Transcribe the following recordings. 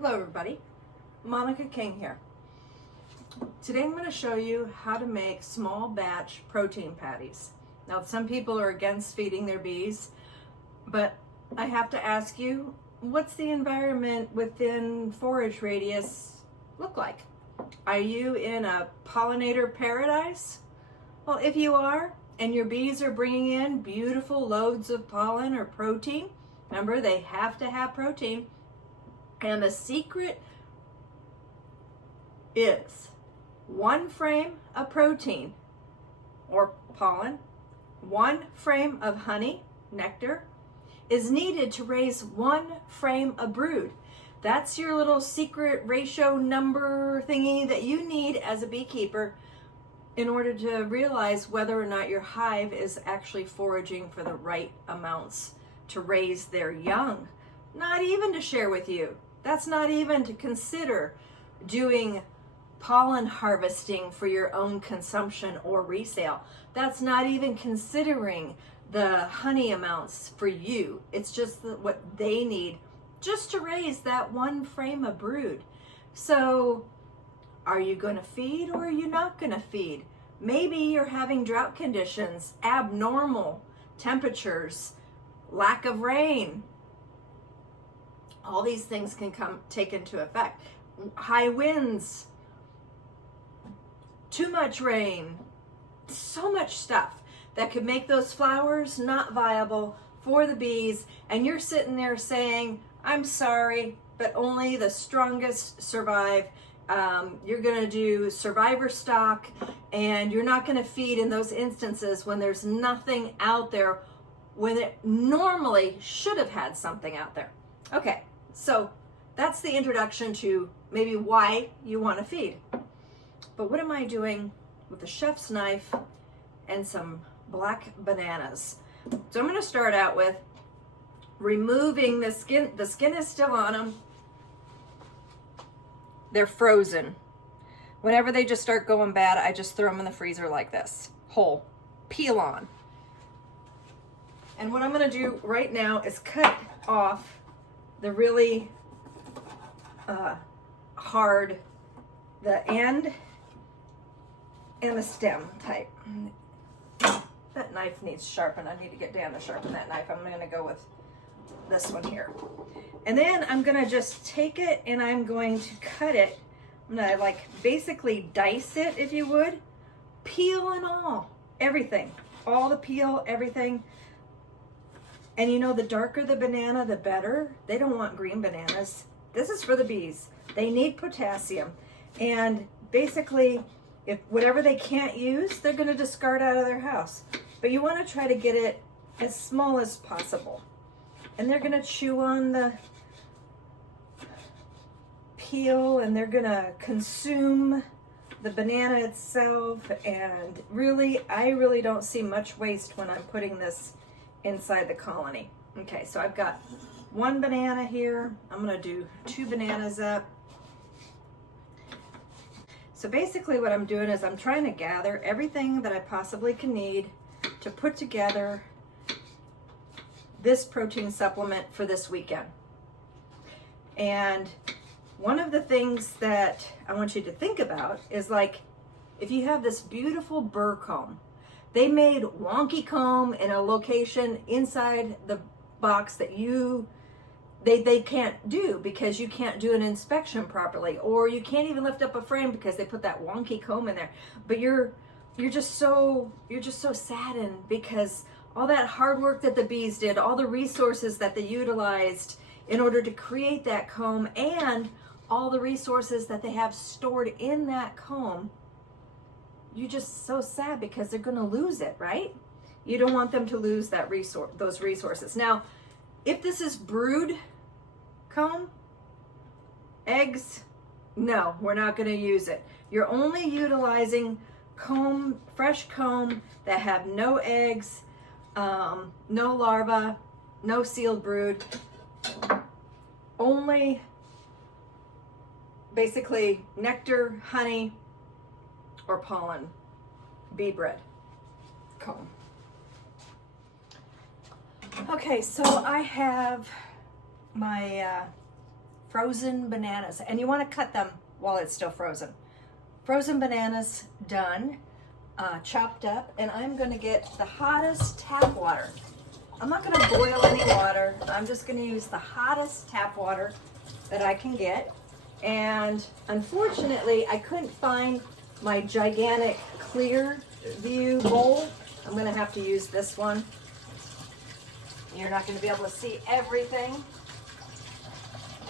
Hello everybody, Monica King here. Today I'm going to show you how to make small batch protein patties. Now some people are against feeding their bees, but I have to ask you, what's the environment within forage radius look like? Are you in a pollinator paradise? Well, if you are, and your bees are bringing in beautiful loads of pollen or protein, remember they have to have protein. And the secret is 1 frame of protein or pollen, 1 frame of honey, nectar, is needed to raise 1 frame of brood. That's your little secret ratio number thingy that you need as a beekeeper in order to realize whether or not your hive is actually foraging for the right amounts to raise their young. Not even to share with you. That's not even to consider doing pollen harvesting for your own consumption or resale. That's not even considering the honey amounts for you. It's just what they need just to raise that 1 frame of brood. So are you going to feed or are you not going to feed? Maybe you're having drought conditions, abnormal temperatures, lack of rain. All these things can take into effect. High winds, too much rain, so much stuff that could make those flowers not viable for the bees. And you're sitting there saying, I'm sorry, but only the strongest survive. You're going to do survivor stock, and you're not going to feed in those instances when there's nothing out there, when it normally should have had something out there. Okay. So that's the introduction to maybe why you want to feed. But what am I doing with a chef's knife and some black bananas? So I'm going to start out with removing the skin. The skin is still on them. They're frozen. Whenever they just start going bad, I just throw them in the freezer like this, whole, peel on. And what I'm going to do right now is cut off the really hard, the end and the stem type. That knife needs sharpened. I need to get Dan to sharpen that knife. I'm going to go with this one here. And then I'm going to just take it and I'm going to cut it. I'm going to like basically dice it, if you would. Peel and all. Everything. All the peel, everything. And you know, the darker the banana, the better. They don't want green bananas. This is for the bees. They need potassium. And basically, if whatever they can't use, they're going to discard out of their house. But you want to try to get it as small as possible. And they're going to chew on the peel, and they're going to consume the banana itself. And really, I really don't see much waste when I'm putting this inside the colony. Okay, so I've got 1 banana here. I'm going to do 2 bananas up. So basically what I'm doing is I'm trying to gather everything that I possibly can need to put together this protein supplement for this weekend. And one of the things that I want you to think about is, like, if you have this beautiful burr comb, they made wonky comb in a location inside the box that they can't do because you can't do an inspection properly, or you can't even lift up a frame because they put that wonky comb in there. But you're just so saddened because all that hard work that the bees did, all the resources that they utilized in order to create that comb, and all the resources that they have stored in that comb, you're just so sad because they're going to lose it, right? You don't want them to lose that those resources. Now, if this is brood comb, eggs, no, we're not going to use it. You're only utilizing comb, fresh comb that have no eggs, no larvae, no sealed brood, only basically nectar, honey, or pollen, bee bread comb. Okay, so I have my frozen bananas, and you want to cut them while it's still frozen. Frozen bananas done, chopped up, and I'm going to get the hottest tap water. I'm not going to boil any water. I'm just going to use the hottest tap water that I can get. And unfortunately, I couldn't find my gigantic clear view bowl. I'm going to have to use this one. You're not going to be able to see everything.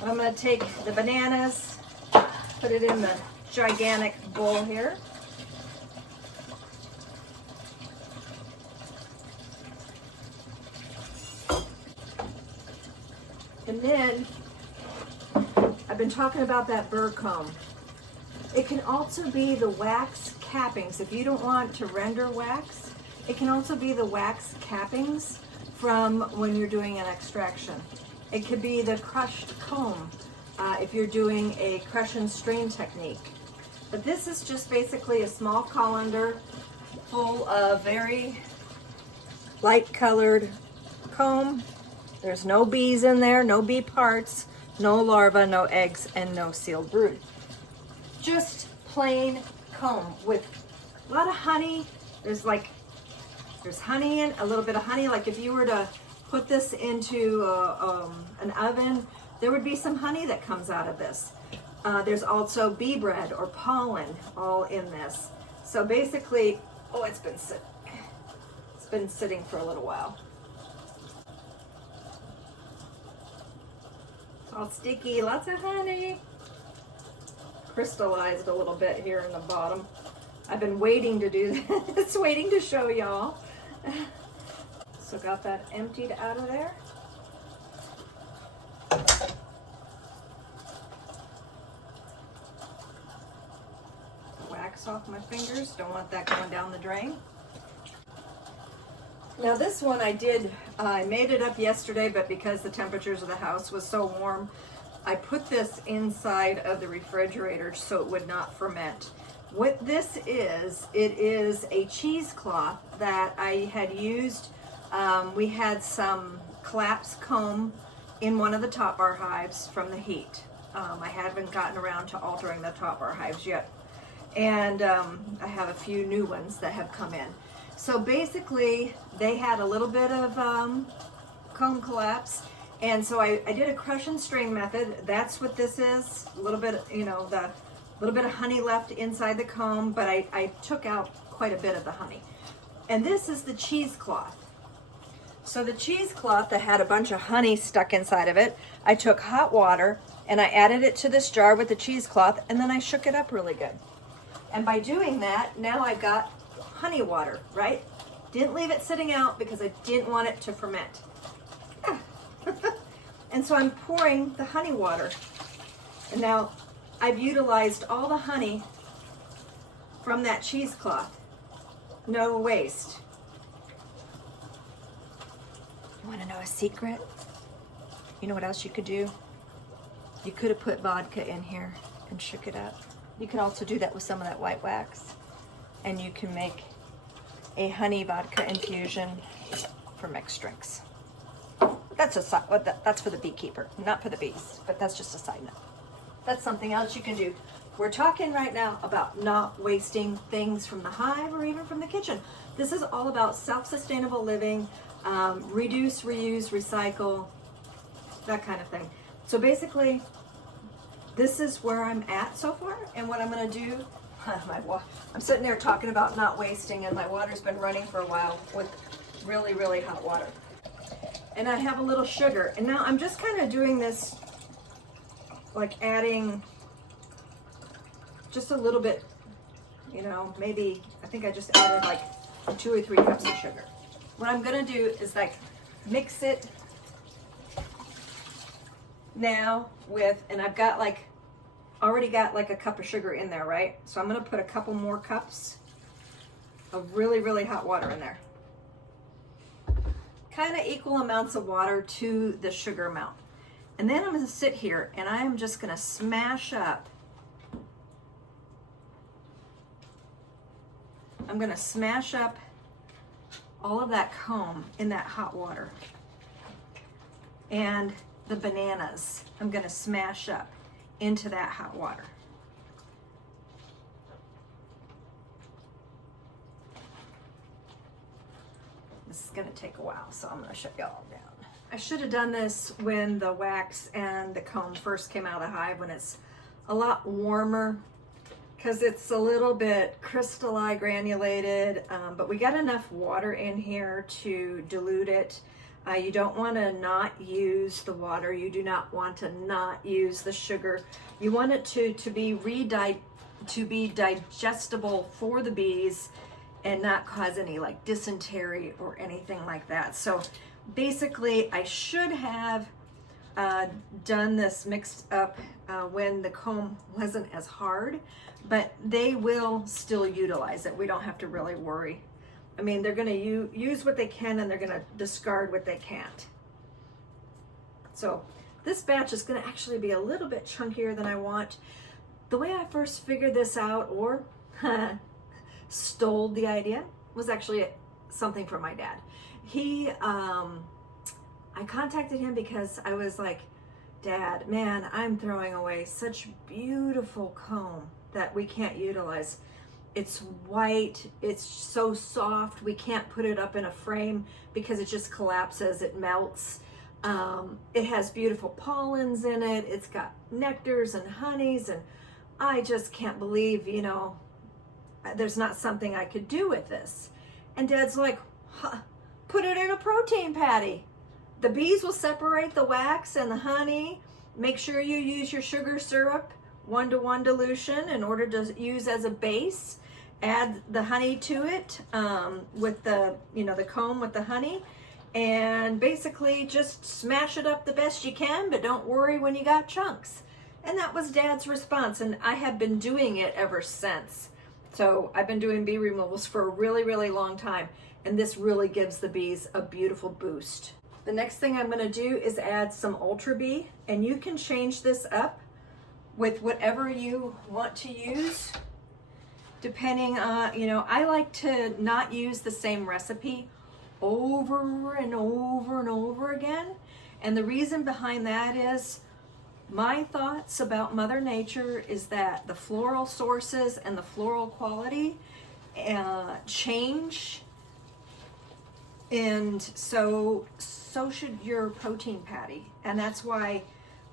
But I'm going to take the bananas, put it in the gigantic bowl here. And then I've been talking about that burr comb. It can also be the wax cappings. If you don't want to render wax, it can also be the wax cappings from when you're doing an extraction. It could be the crushed comb if you're doing a crush and strain technique. But this is just basically a small colander full of very light colored comb. There's no bees in there, no bee parts, no larvae, no eggs, and no sealed brood. Just plain comb with a lot of honey. There's honey in, a little bit of honey. Like if you were to put this into an oven, there would be some honey that comes out of this. There's also bee bread or pollen all in this. So basically, oh, it's been sitting for a little while. It's all sticky, lots of honey. Crystallized a little bit here in the bottom. I've been waiting to do this, waiting to show y'all. So got that emptied out of there. Wax off my fingers, don't want that going down the drain. Now this one I made it up yesterday, but because the temperatures of the house was so warm, I put this inside of the refrigerator so it would not ferment. What this is, it is a cheesecloth that I had used. We had some collapsed comb in one of the top bar hives from the heat. I haven't gotten around to altering the top bar hives yet. And I have a few new ones that have come in. So basically, they had a little bit of comb collapse. And so I did a crush and strain method. That's what this is. A little bit, the little bit of honey left inside the comb, but I took out quite a bit of the honey. And this is the cheesecloth. So the cheesecloth that had a bunch of honey stuck inside of it, I took hot water and I added it to this jar with the cheesecloth, and then I shook it up really good. And by doing that, now I've got honey water, right? Didn't leave it sitting out because I didn't want it to ferment. And so I'm pouring the honey water. And now I've utilized all the honey from that cheesecloth. No waste. You want to know a secret? You know what else you could do? You could have put vodka in here and shook it up. You could also do that with some of that white wax. And you can make a honey vodka infusion for mixed drinks. That's for the beekeeper, not for the bees, but that's just a side note. That's something else you can do. We're talking right now about not wasting things from the hive or even from the kitchen. This is all about self-sustainable living, reduce, reuse, recycle, that kind of thing. So basically, this is where I'm at so far, and what I'm going to do, I'm sitting there talking about not wasting, and my water's been running for a while with really, really hot water. And I have a little sugar, and now I'm just kind of doing this, like adding just a little bit, maybe, I think I just added like 2 or 3 cups of sugar. What I'm going to do is like mix it now with, and I've got already got like a cup of sugar in there, right? So I'm going to put a couple more cups of really, really hot water in there. Kind of equal amounts of water to the sugar amount. And then I'm going to sit here and I am just going to smash up. I'm going to smash up all of that comb in that hot water. And the bananas I'm going to smash up into that hot water. This is going to take a while, so I'm going to shut y'all down. I should have done this when the wax and the comb first came out of the hive, when it's a lot warmer, because it's a little bit crystallized, granulated, but we got enough water in here to dilute it. You don't want to not use the water. You do not want to not use the sugar. You want it to be digestible for the bees and not cause any like dysentery or anything like that. So basically, I should have done this mixed up when the comb wasn't as hard, but they will still utilize it. We don't have to really worry. I mean, they're going to use what they can, and they're going to discard what they can't. So this batch is going to actually be a little bit chunkier than I want. The way I first figured this out, or stole the idea, was actually something from my dad. I contacted him because I was like, Dad, man, I'm throwing away such beautiful comb that we can't utilize. It's white, it's so soft, we can't put it up in a frame because it just collapses, it melts. It has beautiful pollens in it, it's got nectars and honeys, and I just can't believe, you know, there's not something I could do with this. And Dad's like, huh, put it in a protein patty. The bees will separate the wax and the honey. Make sure you use your sugar syrup, 1-to-1 dilution, in order to use as a base. Add the honey to it with the comb with the honey, and basically just smash it up the best you can, but don't worry when you got chunks. And that was Dad's response, and I have been doing it ever since. So I've been doing bee removals for a really, really long time, and this really gives the bees a beautiful boost. The next thing I'm going to do is add some Ultra Bee, and you can change this up with whatever you want to use, depending on, I like to not use the same recipe over and over and over again. And the reason behind that is my thoughts about Mother Nature is that the floral sources and the floral quality change, and so should your protein patty. And that's why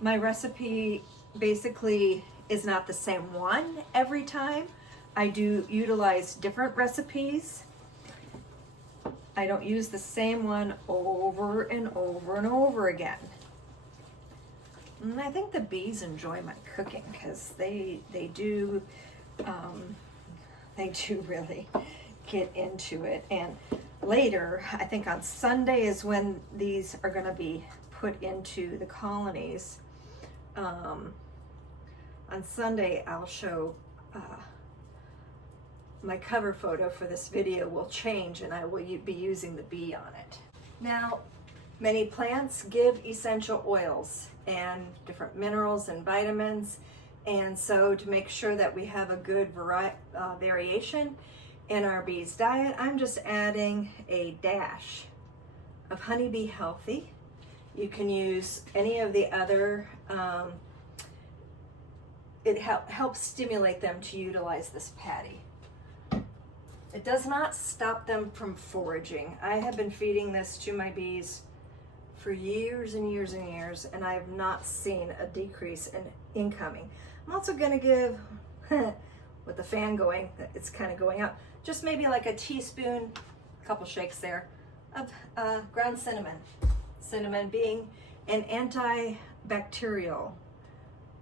my recipe basically is not the same one every time. I do utilize different recipes. I don't use the same one over and over and over again. And I think the bees enjoy my cooking because they do really get into it. And later, I think on Sunday is when these are going to be put into the colonies. On Sunday, I'll show my cover photo for this video will change, and I will be using the bee on it. Now, many plants give essential oils and different minerals and vitamins, and so to make sure that we have a good variation in our bees' diet, I'm just adding a dash of Honeybee Healthy. You can use any of the other, it helps stimulate them to utilize this patty. It does not stop them from foraging. I have been feeding this to my bees for years and years and years, and I have not seen a decrease in incoming. I'm also going to give, with the fan going, it's kind of going up, just maybe like a teaspoon, a couple shakes there, of ground cinnamon. Cinnamon being an antibacterial.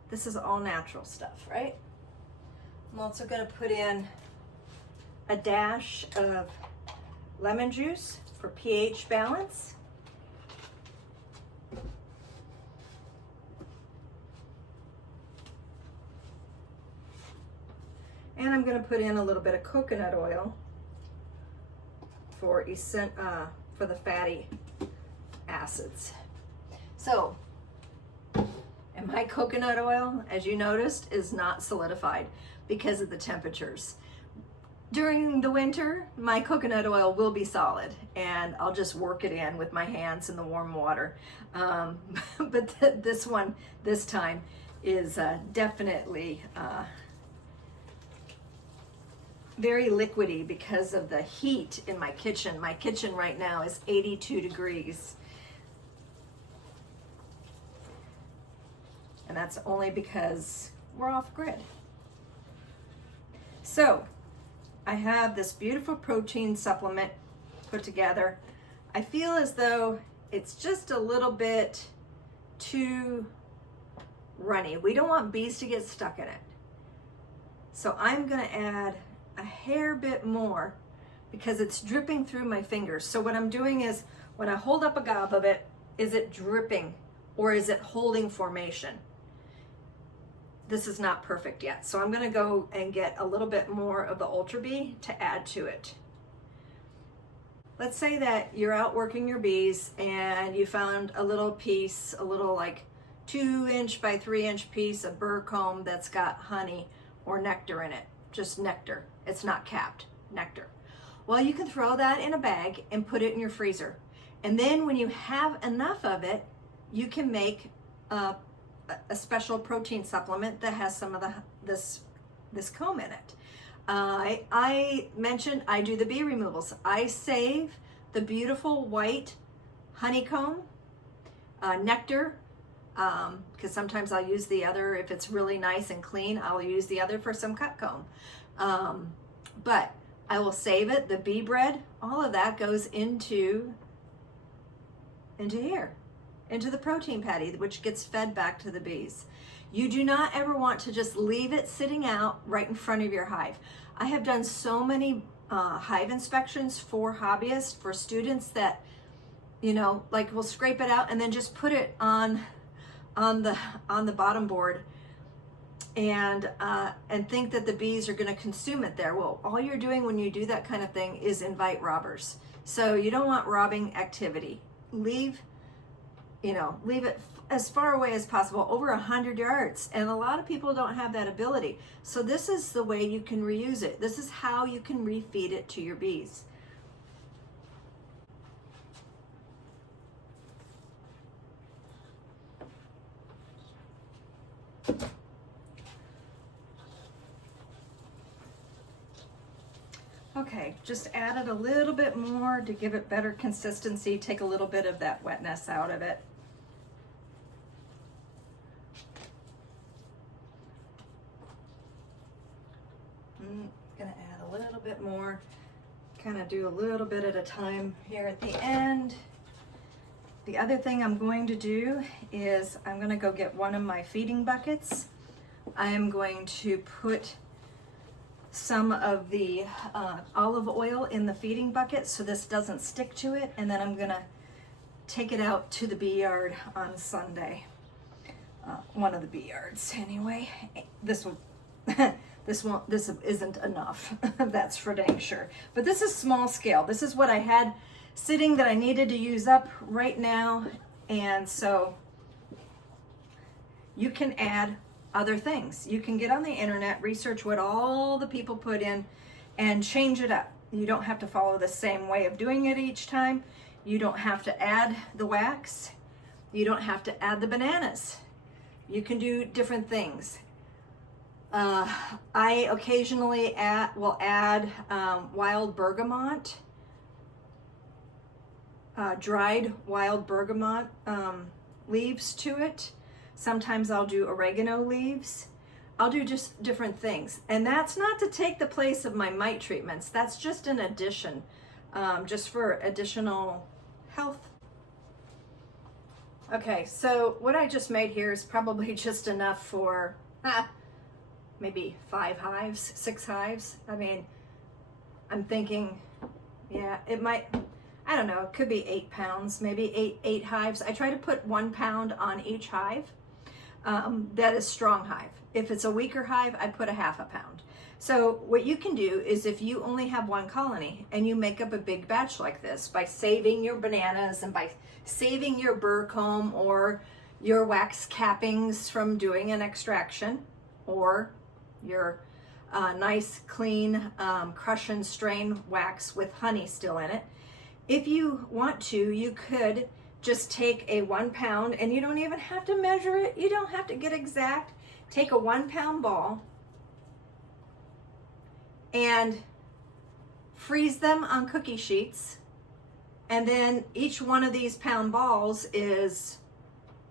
This is all natural stuff, right? I'm also going to put in a dash of lemon juice for pH balance. And I'm going to put in a little bit of coconut oil for the fatty acids. So, and my coconut oil, as you noticed, is not solidified because of the temperatures. During the winter, my coconut oil will be solid, and I'll just work it in with my hands in the warm water. But this time is definitely very liquidy because of the heat in my kitchen. My kitchen right now is 82 degrees. And that's only because we're off grid. So I have this beautiful protein supplement put together. I feel as though it's just a little bit too runny. We don't want bees to get stuck in it. So I'm gonna add a hair bit more because it's dripping through my fingers. So what I'm doing is when I hold up a gob of it, is it dripping or is it holding formation? This is not perfect yet. So I'm gonna go and get a little bit more of the Ultra Bee to add to it. Let's say that you're out working your bees and you found a little piece, a little like 2-inch by 3-inch piece of burr comb that's got honey or nectar in it, just nectar. It's not capped, nectar. Well, you can throw that in a bag and put it in your freezer. And then when you have enough of it, you can make a special protein supplement that has some of this comb in it. I mentioned I do the bee removals. I save the beautiful white honeycomb, nectar, because sometimes I'll use the other, if it's really nice and clean, I'll use the other for some cut comb. But I will save it, the bee bread, all of that goes into here, into the protein patty, which gets fed back to the bees. You do not ever want to just leave it sitting out right in front of your hive. I have done so many hive inspections for hobbyists, for students that, you know, like will scrape it out and then just put it on the bottom board and think that the bees are going to consume it there. Well, all you're doing when you do that kind of thing is invite robbers. So you don't want robbing activity. Leave it as far away as possible, over 100 yards. And a lot of people don't have that ability. So this is the way you can reuse it. This is how you can refeed it to your bees. Okay, just added a little bit more to give it better consistency, take a little bit of that wetness out of it. Gonna add a little bit more, kind of do a little bit at a time here at the end. The other thing I'm going to do is I'm gonna go get one of my feeding buckets. I am going to put some of the olive oil in the feeding bucket so this doesn't stick to it, and then I'm gonna take it out to the bee yard on Sunday. One of the bee yards anyway. This isn't enough. That's for dang sure. But this is small scale. This is what I had sitting that I needed to use up right now, and so you can add other things. You can get on the internet, research what all the people put in, and change it up. You don't have to follow the same way of doing it each time. You don't have to add the wax. You don't have to add the bananas. You can do different things. I occasionally will add wild bergamot, dried wild bergamot leaves to it. Sometimes I'll do oregano leaves. I'll do just different things. And that's not to take the place of my mite treatments. That's just an addition, just for additional health. Okay, so what I just made here is probably just enough for maybe 5 hives, 6 hives. I mean, I'm thinking, yeah, it might, I don't know, it could be 8 pounds, maybe eight hives. I try to put 1 pound on each hive. That is strong hive. If it's a weaker hive, I put a ½ pound. So what you can do is if you only have 1 colony and you make up a big batch like this by saving your bananas and by saving your burr comb or your wax cappings from doing an extraction, or your nice, clean, crush and strain wax with honey still in it. If you want to, you could just take a 1 pound, and you don't even have to measure it. You don't have to get exact. Take a 1 pound ball and freeze them on cookie sheets. And then each one of these pound balls is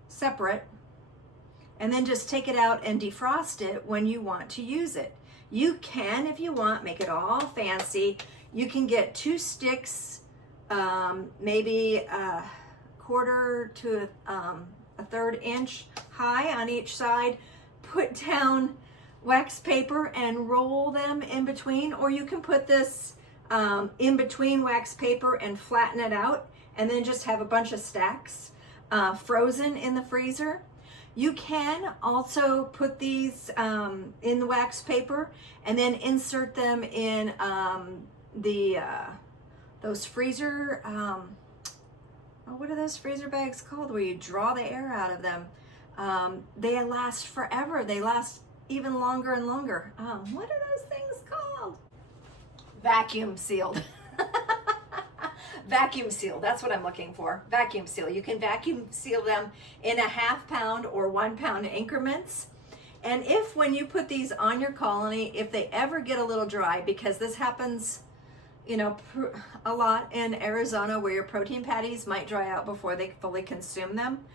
separate. And then just take it out and defrost it when you want to use it. You can, if you want, make it all fancy. You can get 2 sticks, maybe a 1/4 to a 1/3 inch high on each side. Put down wax paper and roll them in between, or you can put this in between wax paper and flatten it out, and then just have a bunch of stacks frozen in the freezer. You can also put these in the wax paper and then insert them in those freezer, what are those freezer bags called, where you draw the air out of them? They last forever. They last even longer and longer. What are those things called? Vacuum sealed. Vacuum seal, that's what I'm looking for. Vacuum seal. You can vacuum seal them in a 1/2 pound or 1 pound increments. And if, when you put these on your colony, if they ever get a little dry, because this happens, you know, a lot in Arizona, where your protein patties might dry out before they fully consume them,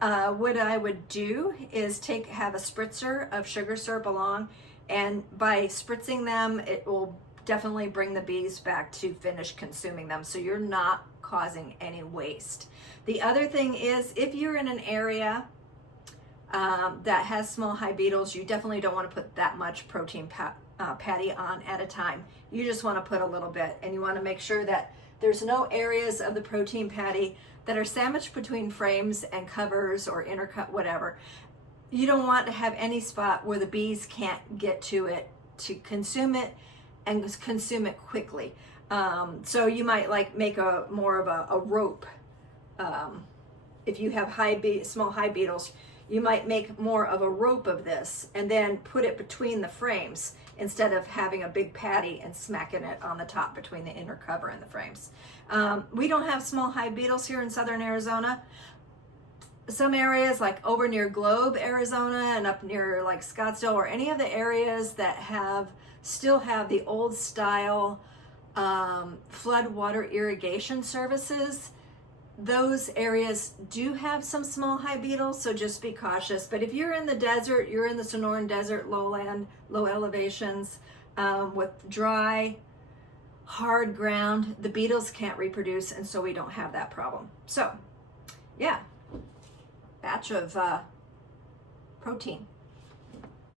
what I would do is have a spritzer of sugar syrup along, and by spritzing them, it will definitely bring the bees back to finish consuming them, so you're not causing any waste. The other thing is, if you're in an area that has small hive beetles, you definitely don't want to put that much protein patty on at a time. You just want to put a little bit, and you want to make sure that there's no areas of the protein patty that are sandwiched between frames and covers or intercut, whatever. You don't want to have any spot where the bees can't get to it to consume it, and consume it quickly. So you might like make more of a rope. If you have small hive beetles, you might make more of a rope of this and then put it between the frames instead of having a big patty and smacking it on the top between the inner cover and the frames. We don't have small hive beetles here in southern Arizona. Some areas like over near Globe, Arizona, and up near like Scottsdale, or any of the areas that still have the old style flood water irrigation services, those areas do have some small hive beetles, so just be cautious. But if you're in the desert, you're in the Sonoran Desert, lowland, low elevations, with dry, hard ground, the beetles can't reproduce, and so we don't have that problem. So, yeah, batch of protein.